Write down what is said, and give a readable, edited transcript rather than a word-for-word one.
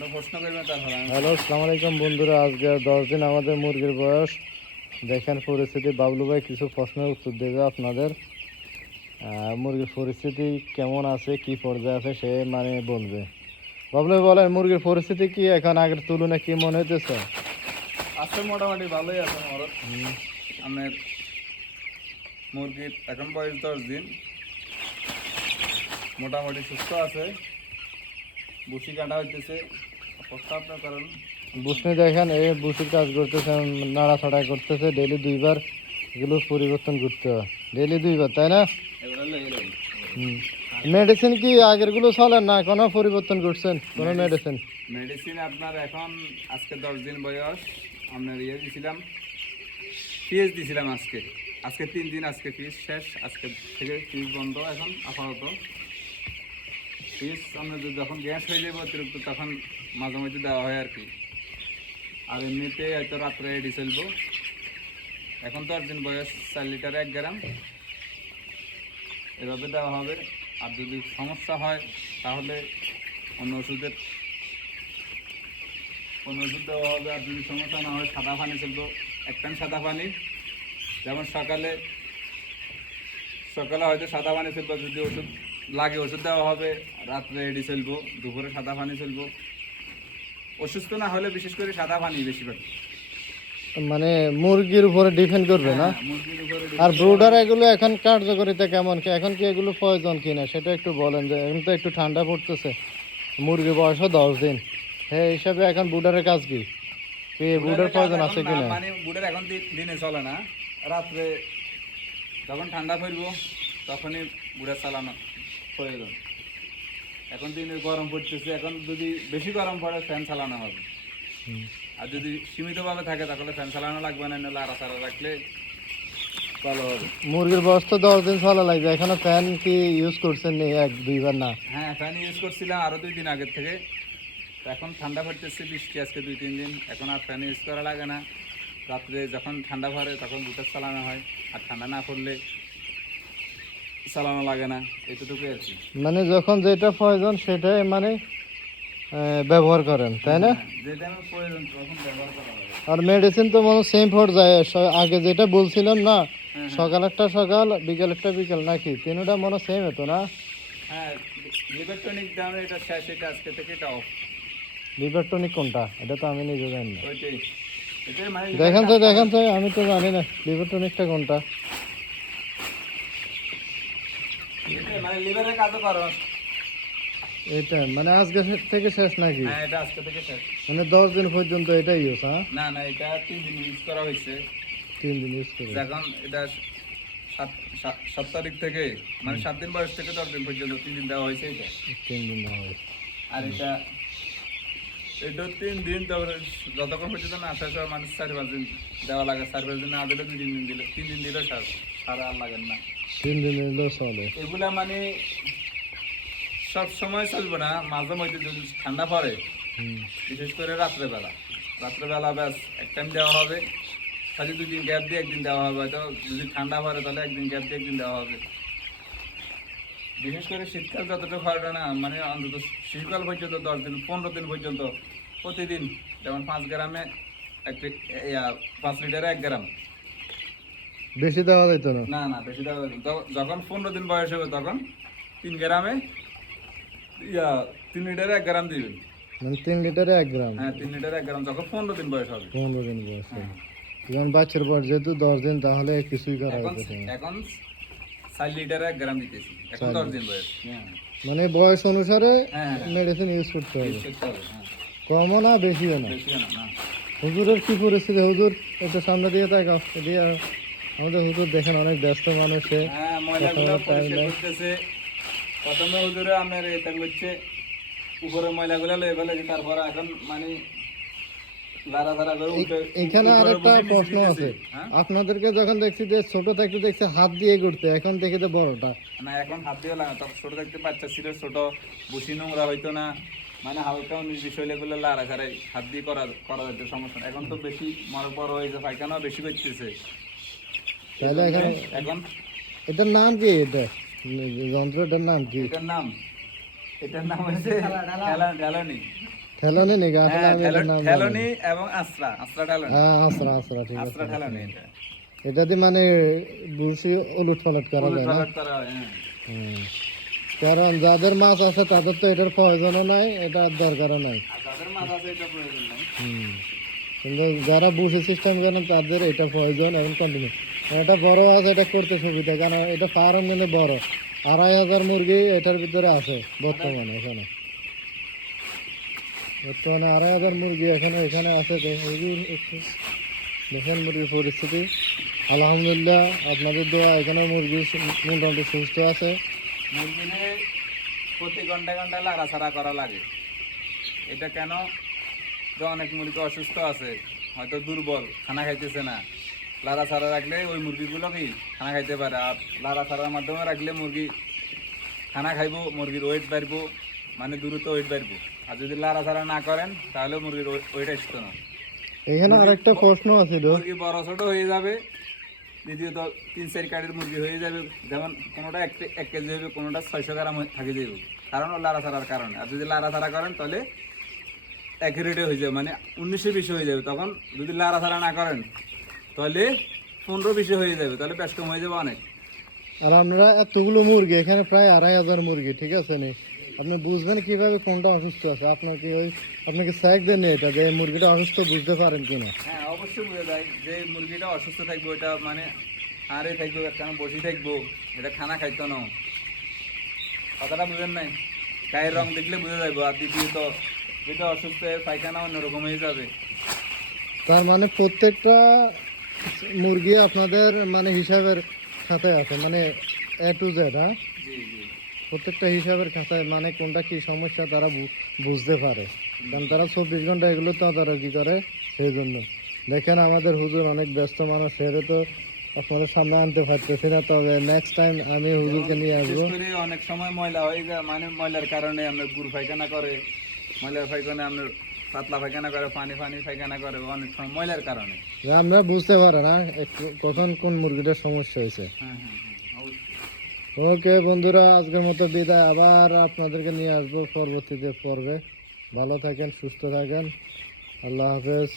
Hello, আসসালামু আলাইকুম বন্ধুরা। আজকে 10 দিন আমাদের মুরগির বয়স। দেখেন পরিস্থিতি। বাবলু ভাই কিছু প্রশ্নের উত্তর দেবে আপনাদের। মুরগির পরিস্থিতি কেমন আছে, কি পর্যায়ে আছে সে বলবে। বাবলু ভাই বলেন, মুরগির পরিস্থিতি কি এখন আগের তুলনায় কি মনে হইতেছে? আজকে মোটামুটি ভালোই আছে আমার মুরগির এখন বয়স 10 দিন, মোটামুটি সুস্থ আছে। বুসি কাটা হইতেছে, অবস্থা আপনার কারণ বুসনি দেখেন এই বুসির কাজ করতেছে, নাড়াছাড়া করতেছে। ডেইলি 2বার এগুলো পরিবর্তন করতে হয়, ডেইলি 2বার, তাই না? মেডিসিন কি আগের গুলো চলে না, কোনো পরিবর্তন করছেন কোনো মেডিসিন? মেডিসিন আপনার এখন আজকে 10 দিন বয়স, আপনার দিয়েছিলাম পিএস দিয়েছিলাম আজকে 3 দিন, আজকে পিএস শেষ, আজকে থেকে পিএস বন্ধ। এখন আপাতত পিএস আপনার যখন গ্যাস হয়ে যাবে অতিরিক্ত তখন মাঝে মাঝে দেওয়া হয় আর কি। আর এমনিতে হয়তো রাত্রে এডি চলবো। এখন 10 দিন বয়স, 4 লিটার 1 গ্রাম এভাবে দেওয়া হবে। আর যদি সমস্যা হয় তাহলে অন্য ওষুধ দেওয়া হবে। আর যদি সমস্যা না হয় সাদা পানি চলবো, এক টাইম সাদা পানি। যেমন সকালে হয়তো সাদা পানি চলবো, যদি ওষুধ লাগে ওষুধ দেওয়া হবে। রাত্রে এডি চলবো, দুপুরে সাদা পানি চলবো। অসুস্থ না হলে বিশেষ করে সাদা পানি বেশিরভাগ, মুরগির উপরে ডিপেন্ড করবে না? মুরগির উপরে। আর ব্রুডার এগুলো এখন কার্যকারিতা কেমন, কি এখন কি এগুলো প্রয়োজন কিনা সেটা একটু বলেন। যে এখন তো একটু ঠান্ডা পড়তেছে, মুরগির বয়সও 10 দিন, হ্যাঁ হিসাবে এখন ব্রুডারের কাজ কি ব্রুডার প্রয়োজন আছে কিনা? বুডের এখন দিনে চলে না, রাত্রে যখন ঠান্ডা পড়বো তখনই বুড়া চালানো প্রয়োজন। এখন দিনে গরম পড়তেছে, এখন যদি বেশি গরম পড়ে ফ্যান চালানো হবে। আর যদি সীমিতভাবে থাকে তাহলে ফ্যান চালানো লাগবে না, নাহলে আড়া রাখলে ভালো হবে। মুরগির বয়স তো 10 দিন চলা লাগবে, এখনো ফ্যান কি ইউজ করছেন নি 1-2বার? না, হ্যাঁ ফ্যান ইউজ করছিলাম আরও 2 দিন আগের থেকে। এখন ঠান্ডা পড়তেছে, বৃষ্টি আজকে 2-3 দিন, এখন আর ফ্যান ইউজ করা লাগে না। রাত্রে যখন ঠান্ডা পড়ে তখন বুটার চালানো হয়, আর ঠান্ডা না পড়লে চালানো লাগে না, এতটুকুই আর কি। যখন যেটা প্রয়োজন সেটাই ব্যবহার করেন, তাই না? যেটা আমার প্রয়োজন তখন ব্যবহার করা হবে। আর মেডিসিন তো সেম পর্যায়ে আগে যেটা বলছিলাম না, সকাল একটা সকাল, বিকেল একটা বিকেল, নাকি তিনটা সেম হতো না? হ্যাঁ, লিভার টনিক দাম এটা শেষ, এটা আজকে থেকে এটা অফ। লিভার টনিক কোনটা, এটা তো আমি নিজে জানি না। ওইটাই দেখেন তো আমি তো জানি না লিভার টনিকটা কোনটা। লিভারের কাজ করো এটা আজকে থেকে শেষ নাকি? হ্যাঁ, এটা আজকে থেকে শেষ। 10 দিন পর্যন্ত এটাই ইউজ? হ্যাঁ, না এটা 3 দিন ইউজ করা হয়েছে। 3 দিন ইউজ করে এখন এটা 7 তারিখ থেকে 7 দিন বয়স থেকে 10 দিন পর্যন্ত 3 দিন দেওয়া হয়েছে। এটা 3 দিন দেওয়া হয়েছে। আর এটা 3 দিন, তারপরে যতক্ষণ পর্যন্ত না শেষ হয় 4-5 দিন দেওয়া লাগে। 4-5 দিন না দিলে 2 দিন দিলে 3 দিন দিলে সারা আর লাগেন না। 3 দিন দিলেও চলে। এগুলা সব সময় চলবে না, মাঝে মধ্যে যদি ঠান্ডা পড়ে, বিশেষ করে রাত্রেবেলা ব্যাস এক টাইম দেওয়া হবে। খালি 2 দিন গ্যাপ দিয়ে 1 দিন দেওয়া হবে। হয়তো যদি ঠান্ডা পড়ে তাহলে 1 দিন গ্যাপ দিয়ে 1 দিন দেওয়া হবে। বিশেষ করে শীতকাল যতটুকু হয় না, অন্তত শীতকাল পর্যন্ত 10 দিন 15 দিন পর্যন্ত প্রতিদিন, যেমন 5 গ্রামে 5 লিটারে 1 গ্রাম। বেশি দেওয়া যেত না? না বেশি দেওয়া যেত। যখন 15 দিন বয়স হবে তখন 3 গ্রামে 3 লিটারে 1 গ্রাম দিবেন। 3 লিটারে 1 গ্রাম? হ্যাঁ, 3 লিটারে 1 গ্রাম যখন 15 দিন বয়স হবে। 15 দিন বয়স হবে। যখন বাচ্চার বয়স যেহেতু 10 দিন, তাহলে কিছুই করা যাবে না। এখন 4 লিটারে 1 গ্রাম দিতেছি, এখন 10 দিন বয়স। বয়স অনুসারে মেডিসিন ইউজ করতে হবে, কমও না বেশিও না। হুজুরের কি পরিস্থিতি? হুজুর একটু সামনে দিয়ে তাকাও, এদিকে আমাদের হুজুর দেখেন অনেক ব্যস্ত মানুষ। প্রথমে হুজুরে আমার এটা করছে উপরে ময়লাগুলো লয়ে ফেলে, তারপর এখন এখানে আরেকটা প্রশ্ন আছে। আপনাদেরকে যখন দেখছি যে ছোট থাকতে দেখছি হাত দিয়ে করতে, এখন দেখি তো বড়টা না, এখন হাত দিয়ে লাগা। তখন ছোট থাকতে বাচ্চা ছিল, ছোট বুসি নোংরা হইতো না, হালকা বিষয়গুলো লাড়াখাড়াই হাত দিয়ে করা যেত, সমস্যা না। এখন তো বেশি বড় হয়েছে, পায়খানা বেশি করতেছে। তাহলে এখন এটার নাম কি? যন্ত্রটার নাম কি? এটার নাম হচ্ছে ঢেলানি। ঠেলনি নাকি আসলে আমি এটার নাম জানি না। ঠেলনি এবং আশ্রা আশ্রা ঠেলনি আশ্রা আশ্রা ঠিক আছে। আশ্রা ঠেলনি এটা এটাতে মানে বুসি উলট পালট করা উলট যায় না। পালট করা হয়, হ্যাঁ। হুম। কারণ যাদের মাছ আছে তাদের তো এটার প্রয়োজনও নাই, এটার দরকারও নাই। আর যাদের মাছ আছে এটা প্রয়োজন নাই। হুম। কিন্তু যারা বুসি সিস্টেম করেন তাদের এটা প্রয়োজন এবং কন্টিনিউ। এটা বড় আছে, এটা করতে সুবিধা, কারণ এটা ফার্ম কিন্তু বড়। 2,500 মুরগি এটার ভিতরে আছে বর্তমানে এখানে। বর্তমানে 2,500 মুরগি এখানে আছে। তো মুরগির একটু দেখেন মুরগির পরিস্থিতি। আলহামদুলিল্লাহ আপনাদের দোয়া এখানে মুরগি মোটামুটি সুস্থ আছে। মুরগিনে প্রতি ঘন্টা ঘন্টা লাড়াছাড়া করা লাগে। এটা কেন? যে অনেক মুরগি অসুস্থ আছে, হয়তো দুর্বল, খানা খাইতেছে না। লাড়াছাড়া রাখলে ওই মুরগিগুলো কি খানা খাইতে পারে। আর লাড়াছাড়ার মাধ্যমে রাখলে মুরগি খানা খাইবো, মুরগির ওয়েট বাড়বো, মানে দ্রুত ওয়েট বাড়বো। আর যদি লাড়াছাড়া না করেন তাহলে মুরগির ওয়েট আসতো না। এখানে আরেকটা প্রশ্ন আছে মুরগি বড় ছোট হয়ে যাবে। দ্বিতীয়ত 3-4 কাঠির মুরগি হয়ে যাবে। যেমন কোনোটা 1 কেজি হবে, কোনোটা 600 গ্রাম থাকে যাবে, কারণ ও লাড়াছাড়ার কারণে। আর যদি লাড়াছাড়া করেন তাহলে অ্যাকুরেটে হয়ে যাবে, মানে 19-20 হয়ে যাবে। তখন যদি লাড়াছাড়া না করেন তাহলে 15-20 হয়ে যাবে, তাহলে পেশ কম হয়ে যাবে অনেক। আর আমরা এতগুলো মুরগি এখানে প্রায় 2,500 মুরগি, ঠিক আছে নি? আপনি বুঝবেন কিভাবে কোনটা অসুস্থ আছে? আপনাকে স্যাক দেন এটা যে এই মুরগিটা অসুস্থ, বুঝতে পারেন কিনা? হ্যাঁ, অবশ্যই বোঝা যায় যে মুরগিটা অসুস্থ থাকবো, এটা মানে হাড়ে থাকবো, একটা বসে থাকবো, এটা খানা খাইতো না। কথাটা বুঝেন নাই? গায়ের রং দেখলে বুঝে যাবো। আর দ্বিতীয়ত যেটা অসুস্থ হয়ে পায়খানা অন্যরকম হয়ে যাবে। তার মানে প্রত্যেকটা মুরগি আপনাদের মানে হিসাবের খাতায় আছে, মানে A to Z, হ্যাঁ? জি জি। প্রত্যেকটা হিসাবের খাতায়, মানে কোনটা কি সমস্যা তারা বুঝতে পারে, কারণ তারা 24 ঘন্টা এগুলো তদারকি করে। সেই জন্য দেখেন আমাদের হুজুর অনেক ব্যস্ত মানুষ, সেটা তো আপনাদের সামনে আনতে পারতেছি না। তবে নেক্সট টাইম আমি হুজুরকে নিয়ে আসবো। বিশেষ করে অনেক সময় ময়লা হয়ে যায়, মানে ময়লার কারণে আপনার গুড় পায়খানা করে, ময়লার পায়খানা আপনার পাতলা পায়খানা করে, পানি পায়খানা করে, অনেক সময় ময়লার কারণে। যে আমরা বুঝতে পারি না কখন কোন মুরগিটার সমস্যা হয়েছে। হ্যাঁ হ্যাঁ হ্যাঁ, অবশ্যই। ওকে বন্ধুরা, আজকের মতো বিদায়। আবার আপনাদেরকে নিয়ে আসবো পরবর্তীতে পর্বে। ভালো থাকেন, সুস্থ থাকেন। আল্লাহ হাফেজ।